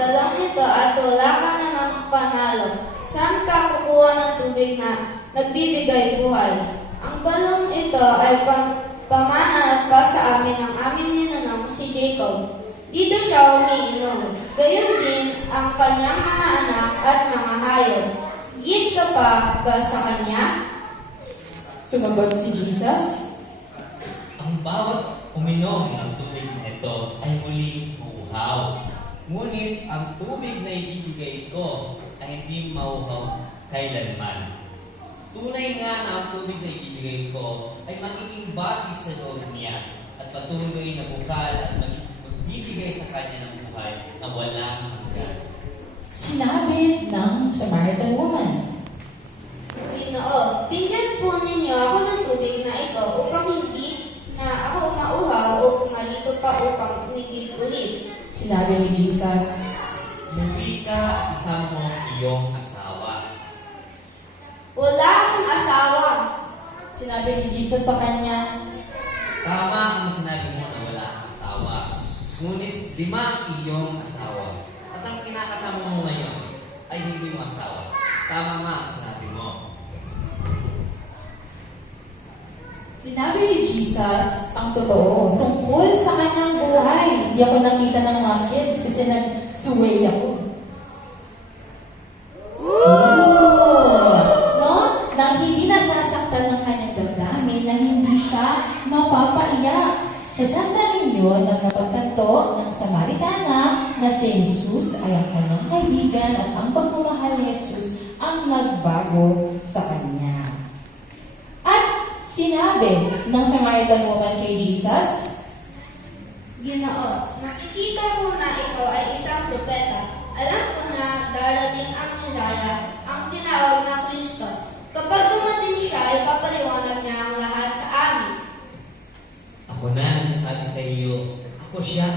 balong ito at wala ka namang panalo. Saan ka kukuha ng tubig na nagbibigay buhay? Ang balong ito ay pamana pa sa amin ng aming ninunong si Jacob. Dito siya umiinom. Gayon din ang kanyang mga anak at mga hayop. Git ka pa ba sa kanya? Sumagot si Jesus, Ang bawat uminom ng tubig na ito ay muling uuhaw. Ngunit ang tubig na ibibigay ko ay hindi mauhaw kailanman. Tunay nga na ang tubig na ibibigay ko ay magiging batis sa loob niya at patuloy na bukal at magbibigay sa kanya ng buhay na walang hanggan. sinabi ng Samaritan woman, Ginoo, bigyan po ninyo ako ng tubig na ito upang hindi na ako mauhaw o pumarito pa upang umigib ulit. Sinabi ni Jesus, Umuwi ka at isama mo iyong asawa. Wala akong asawa. Sinabi ni Jesus sa kanya, Tama ang sinabi mo na wala kang asawa. Ngunit 5 ang iyong asawa. At ang kinakasama mo ngayon ay hindi mo asawa. Tama nga ang sinabi mo. Sinabi ni Jesus ang totoo tungkol sa kanyang buhay. Hindi ako nakita ng mga kids kasi nag-suway ako. No? Nang hindi nasasaktan ng kanyang damdamin, na hindi siya mapapaiyak. Sa sandaling yun, nang napagtanto ng Samaritana na si Jesus ay ang kanyang kaibigan at ang pagmamahal ni Jesus ang nagbago sa kanya. At sinabi ng Samaritan woman kay Jesus, Ginoo, nakikita ko na ito ay isang propeta. Alam ko na darating ang Mesaya, ang tinawag na Kristo. Kapag dumating siya, ay papaliwanag niya ang lahat sa amin. Ako na nagsasabi sa iyo, ako siya.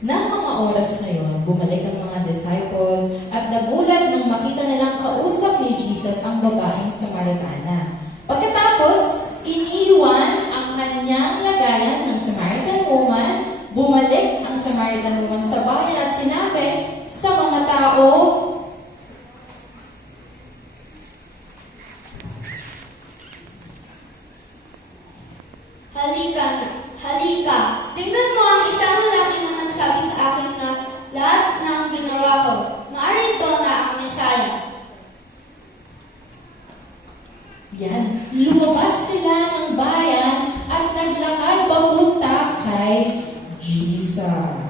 Nang mga oras na yon, bumalik ang mga disciples at nagulat nang makita nilang kausap ni Jesus ang babaeng Samaritana. Pagkatapos, iniwan ang kanyang lagayan ng Samaritan woman, bumalik ang Samaritan woman sa bayan at sinabi sa mga tao, Halika, tingnan mo ang isang lalaki na nagsabi sa akin na lahat ng ginawa ko, maaaring ito na ang Mesaya. yan, lumabas sila ng bayan at naglakad papunta kay Jesus.